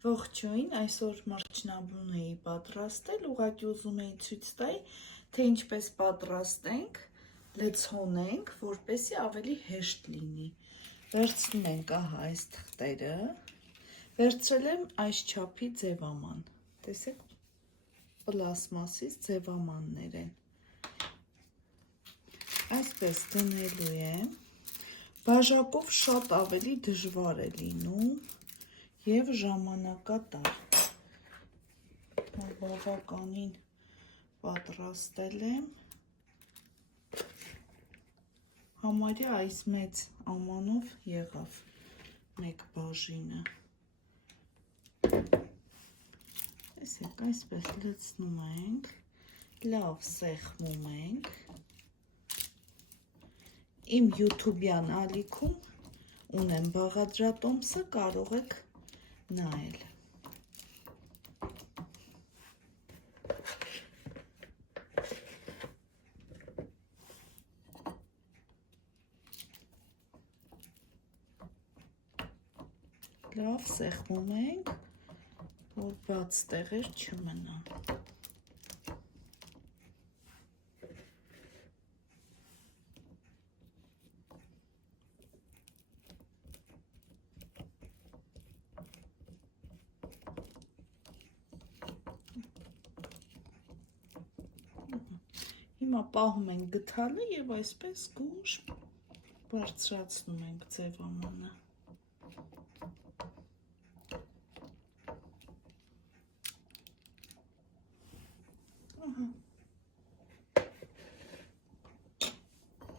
Ողջույն, այսօր մրջնաբուն էի պատրաստել, ուղղակի ուզում էի ցույց տալ, թե ինչպես պատրաստենք, լցոնենք, որպեսզի ավելի հեշտ լինի։ Վերցնում ենք ահա այս թղթերը, վերցրել եմ այս չափի ձևաման, տեսեք, պլաստմասից ձևամաններ են։ Այսպես դնելու եմ, բաժակով շատ ավելի դժվար է լինում և ժամանակատար, բավականին պատրաստել եմ, համարյա այս մեծ ամանով եղավ մեկ բաժինը, տեսեք, այսպես լցնում ենք, լավ սեղմում ենք, իմ յութուբյան ալիքում ունեմ բաղադրատոմսը, կարող եք նայել։ Լավ սեղմում ենք, որ բաց տեղեր չմնան։ Հիմա պահում ենք գդալը և այսպես գուշ բարձրացնում ենք ձևամանը։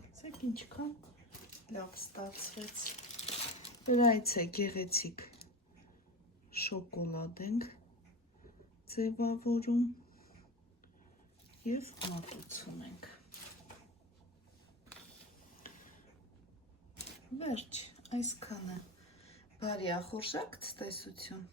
Տեսեք ինչքան լավ ստացվեց։ Վրայից է գեղեցիկ շոկոլադ ենք ձևավորում և մատուցում ենք։ Վերջ, այսքանը, բարի ախորժակ ցտեսություն։